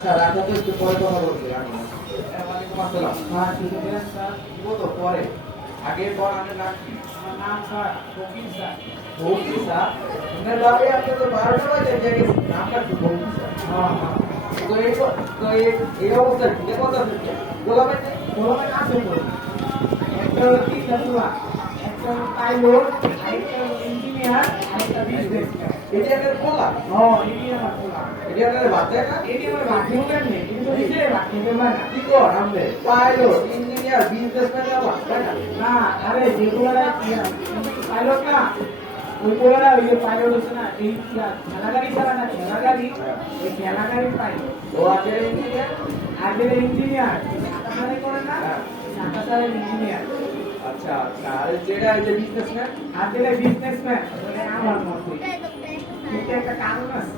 Sir আপনার তো একটু পরে কথা বলছি ওয়ালাইকুম আসসালাম। হ্যাঁ ঠিক আছে স্যার। দিব তো পরে আগে পর আমি নাম কি? আমার নাম স্যার ফকির স্যার। বলছি স্যার আপনার বাড়ি আপনি তো 12টা বাজে গেছে নামটা কি বলছি স্যার? হ্যাঁ হ্যাঁ তো এই অবস্থা কি কথা হচ্ছে গোলামের গোলামের নাম তো একটা কি জাতুলা, একটা পাইলট, আরেকটা ইঞ্জিনিয়ার, আরেকটা বিজনেসম্যান। এটা একটা গোলা হ্যাঁ এটি আমার গোলাম। এটা একটা বাচ্চা না এটি আমার বাকি হোক নেই কিন্তু দিছে বাকি দেবে না। কি কর আপনি পাইলট ইঞ্জিনিয়ার বিজনেসম্যান না বাচ্চা না না আরে যেগুলা পাইলট না ওইগুলা ওই যে পাইলট হচ্ছে না এই খেলাগাড়ি ছাড়া না খেলাগাড়ি ওই খেলাগাড়ি পাইলট। তো আগে ইঞ্জিনিয়ার আগের ইঞ্জিনিয়ার ঢাকা সালে করে না ঢাকা সালের ইঞ্জিনিয়ার। আচ্ছা আচ্ছা আর যেটা এই যে বিজনেসম্যান আগের বিজনেসম্যান মানে আমার মতোই কিন্তু একটা কারণ আছে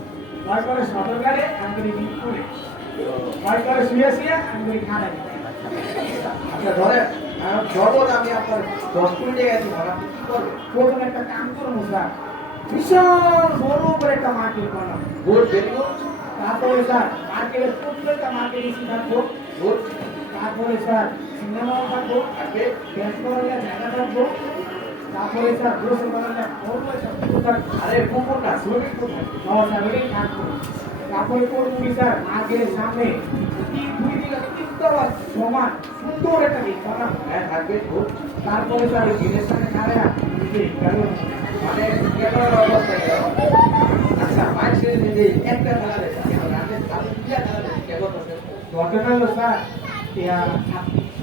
ভয় করে সরকারে আমি বিক্রি করে ভয় করে শুয়ে শুয়ে আমি খাড়াই। আচ্ছা ধরেন জগৎ আমি আপনার 10 মিনিটে গেছি আপনি কি করবেন? প্রথম একটা কাম করবো স্যার বিশাল বড় করে একটা মার্কেট বানাবো। ভোট বেরিয়ে তারপরে স্যার মার্কেটের প্রত্যেকটা মার্কেট এসে থাকবো। ভোট তারপরে স্যার সিনেমাও থাকবো, আগে ড্যান্স করার জায়গা থাকবো। তারপরে স্যার বসে করার আরে কুকুর না সুইমিং পুল থাকবে। নবসাগরেই থাকবো। তারপরে করবো কি স্যার মার্কেটের সামনে দুই দিকে তিনতলা সমান সুন্দর একটা দিক বানাবো। হ্যাঁ থাকবে ভোট তারপরে স্যার ওই গেটের সামনে খাড়ে মানে কেমন অবস্থা গেল আচ্ছা মানুষের যদি একটা খেলা দেখে আপনি দুইটা খেলা দেখে কেমন আছে ঘটনা হলো স্যার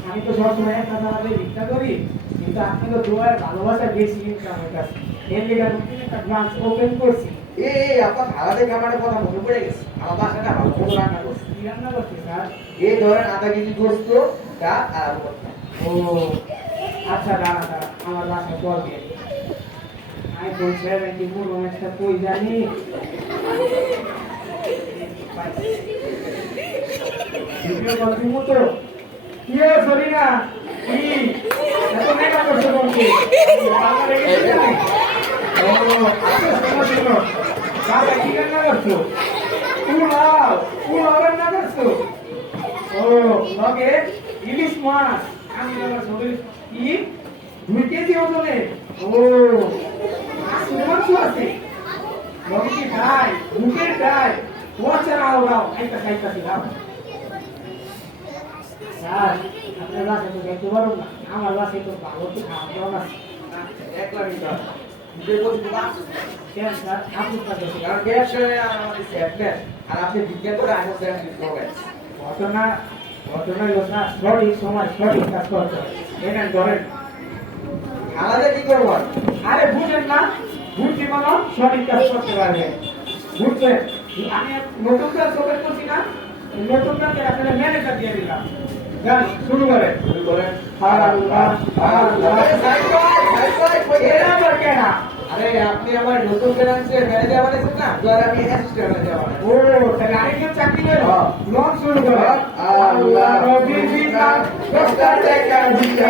আমি তো সবসময় একটা দাঁড়াতে ভিক্ষা করি কিন্তু আপনি তো দোয়ার ভালোবাসা বেশি কিন্তু আমার কাছে এর লিগে নতুন একটা ব্রাঞ্চ ওপেন করছি। এই আপনার খেলা দেখে আমার একটা কথা মনে পড়ে গেছে আমার বাসাটা ভালো করে রান্না করছে কি রান্না করছি স্যার? এই ধরেন আধা কেজি গোস্ত ডাল আর আলু ভর্তা। ও আচ্ছা দাঁড়া দাঁড়া আমার বাসায় কল দিয়ে আমি বলছি কি মুরগো মাছটা কই জানি ভিডিও কল দিব তো কি রে সরিনা কি এত মেকা করছো বলছি বাবা রেগে গেছে ও আচ্ছা শোনো শোনো বাবা কি রান্না করছো পুলাও রান্না করছো ও লগে ইলিশ মাছ আমি আমার শরীর কি 2 কেজি ওজনে ও মাছ আছে লগে কি ডাই বুকের ডাই ওয়াচা রাও রাও খাইতা দাও স্যার আপনার বাসায় তো দেখতে পারো না আমার বাসায় তো ভালো তো খাওয়া দাওয়া না। এক লাখ টাকা যে বলছি না কেন স্যার আপনি কাছে কারণ ব্যবসায় আমাদের সেটনেস আর আপনি বিজ্ঞান করে আসছেন ডিপ্লোমেট ঘটনা ঘটনা হলো স্যার সঠিক সময় সঠিক কাজ করতে হবে এটা ধরেন আলাদা কি করবো আরে বুঝেন না বুঝছি মানে সঠিক কাজ করতে পারবে বুঝছেন আমি নতুন কাজ ওপেন করছি না নতুন কাজে আপনারা ম্যানেজার দিয়ে দিলাম গান শুরু করেন এরা আবার কেন আরে আপনি আমার নতুন ব্রাঞ্চের ম্যানেজার বানাইছেন না তো আর আমি অ্যাসিস্ট্যান্ট ম্যানেজার বানাই ও তাহলে আরেকজন চাকরি করে লং শুরু করে আল্লাহ নবী বিনা দশটা টাকা দিতে